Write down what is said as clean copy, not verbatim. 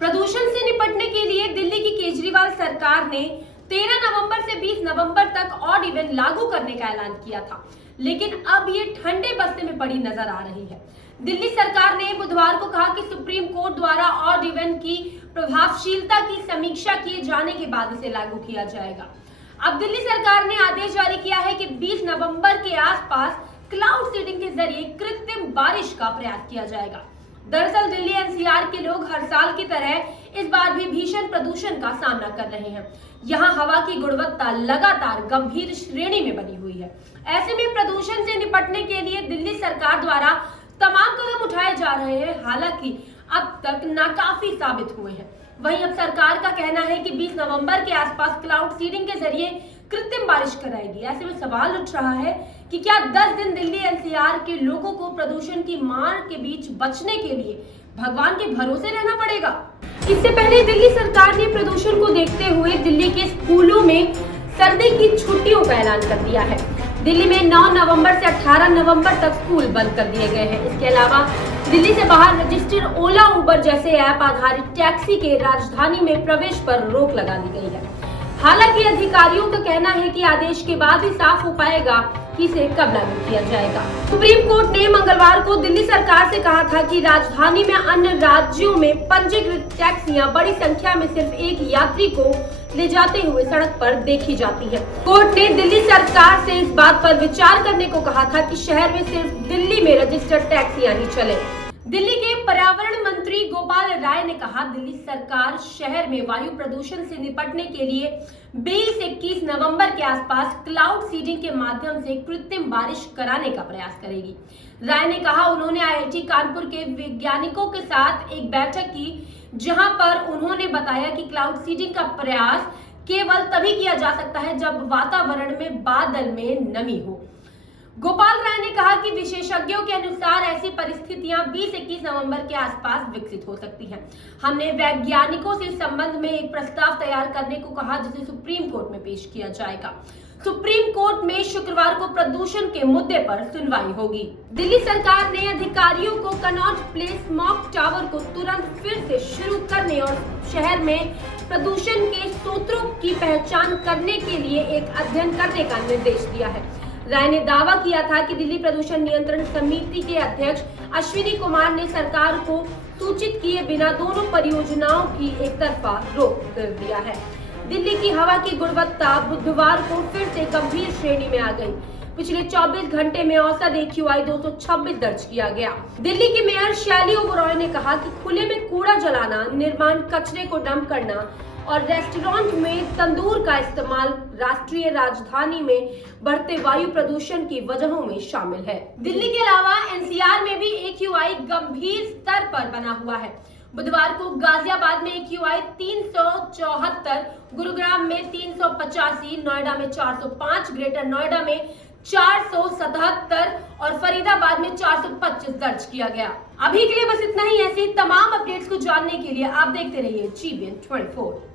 प्रदूषण से निपटने के लिए दिल्ली की केजरीवाल सरकार ने 13 नवंबर से 20 नवंबर तक ऑड इवन लागू करने का ऐलान किया था, लेकिन अब ये ठंडे बस्ते में पड़ी नजर आ रही है। दिल्ली सरकार ने बुधवार को कहा कि सुप्रीम कोर्ट द्वारा ऑड इवन की प्रभावशीलता की समीक्षा किए जाने के बाद इसे लागू किया जाएगा। अब दिल्ली सरकार ने आदेश जारी किया है कि 20 नवंबर के आसपास क्लाउड सीडिंग के जरिए कृत्रिम बारिश का प्रयास किया जाएगा। दरअसल दिल्ली एनसीआर के लोग हर साल की तरह इस बार भी भीषण प्रदूषण का सामना कर रहे हैं। यहाँ हवा की गुणवत्ता लगातार गंभीर श्रेणी में बनी हुई है। ऐसे में प्रदूषण से निपटने के लिए दिल्ली सरकार द्वारा तमाम कदम उठाए जा रहे हैं, हालांकि अब तक नाकाफी साबित हुए हैं। वहीं अब सरकार का कहना है कि 20 नवंबर के आसपास क्लाउड सीडिंग के जरिए कृत्रिम बारिश कराएगी। ऐसे में सवाल उठ रहा है कि क्या 10 दिन दिल्ली एनसीआर के लोगों को प्रदूषण की मार के बीच बचने के लिए भगवान के भरोसे रहना पड़ेगा। इससे पहले दिल्ली सरकार ने प्रदूषण को देखते हुए दिल्ली के स्कूलों में सर्दी की छुट्टियों का ऐलान कर दिया है। दिल्ली में 9 नवंबर से 18 नवंबर तक स्कूल बंद कर दिए गए हैं। इसके अलावा दिल्ली से बाहर रजिस्टर्ड ओला उबर जैसे ऐप आधारित टैक्सी के राजधानी में प्रवेश पर रोक लगा दी गई है। हालांकि अधिकारियों का कहना है कि आदेश के बाद ही साफ हो पाएगा कि इसे कब लागू किया जाएगा। सुप्रीम कोर्ट ने मंगलवार को दिल्ली सरकार से कहा था कि राजधानी में अन्य राज्यों में पंजीकृत टैक्सियां बड़ी संख्या में सिर्फ एक यात्री को ले जाते हुए सड़क पर देखी जाती है। कोर्ट ने दिल्ली सरकार से इस बात पर विचार करने को कहा था कि शहर में सिर्फ दिल्ली में रजिस्टर्ड टैक्सियां ही चले। दिल्ली के पर्यावरण मंत्री गोपाल राय ने कहा, दिल्ली सरकार शहर में वायु प्रदूषण से निपटने के लिए 20-21 नवंबर के आसपास क्लाउड सीडिंग के माध्यम से कृत्रिम बारिश कराने का प्रयास करेगी। राय ने कहा, उन्होंने आईआईटी कानपुर के वैज्ञानिकों के साथ एक बैठक की, जहां पर उन्होंने बताया कि क्लाउड सीडिंग का प्रयास केवल तभी किया जा सकता है जब वातावरण में बादल में नमी हो। गोपाल राय ने कहा कि विशेषज्ञों के अनुसार ऐसी परिस्थितियां 20-21 नवंबर के आसपास विकसित हो सकती हैं। हमने वैज्ञानिकों से इस संबंध में एक प्रस्ताव तैयार करने को कहा, जिसे सुप्रीम कोर्ट में पेश किया जाएगा। सुप्रीम कोर्ट में शुक्रवार को प्रदूषण के मुद्दे पर सुनवाई होगी। दिल्ली सरकार ने अधिकारियों को कनॉट प्लेस स्मॉग टावर को तुरंत फिर से शुरू करने और शहर में प्रदूषण के स्रोतों की पहचान करने के लिए एक अध्ययन करने का निर्देश दिया है। राय ने दावा किया था कि दिल्ली प्रदूषण नियंत्रण समिति के अध्यक्ष अश्विनी कुमार ने सरकार को सूचित किए बिना दोनों परियोजनाओं की एक तरफा रोक कर दिया है। दिल्ली की हवा की गुणवत्ता बुधवार को फिर से गंभीर श्रेणी में आ गई। पिछले 24 घंटे में औसत AQI 226 दर्ज किया गया। दिल्ली की मेयर शैली ओबरॉय ने कहा कि खुले में कूड़ा जलाना, निर्माण कचरे को डंप करना और रेस्टोरेंट में तंदूर का इस्तेमाल राष्ट्रीय राजधानी में बढ़ते वायु प्रदूषण की वजहों में शामिल है। दिल्ली के अलावा एनसीआर में भी AQI गंभीर स्तर पर बना हुआ है। बुधवार को गाजियाबाद में AQI 374, गुरुग्राम में 385, नोएडा में 405, ग्रेटर नोएडा में 477 और फरीदाबाद में 425 दर्ज किया गया। अभी के लिए बस इतना ही। ऐसे तमाम अपडेट्स को जानने के लिए आप देखते रहिए GBN 24।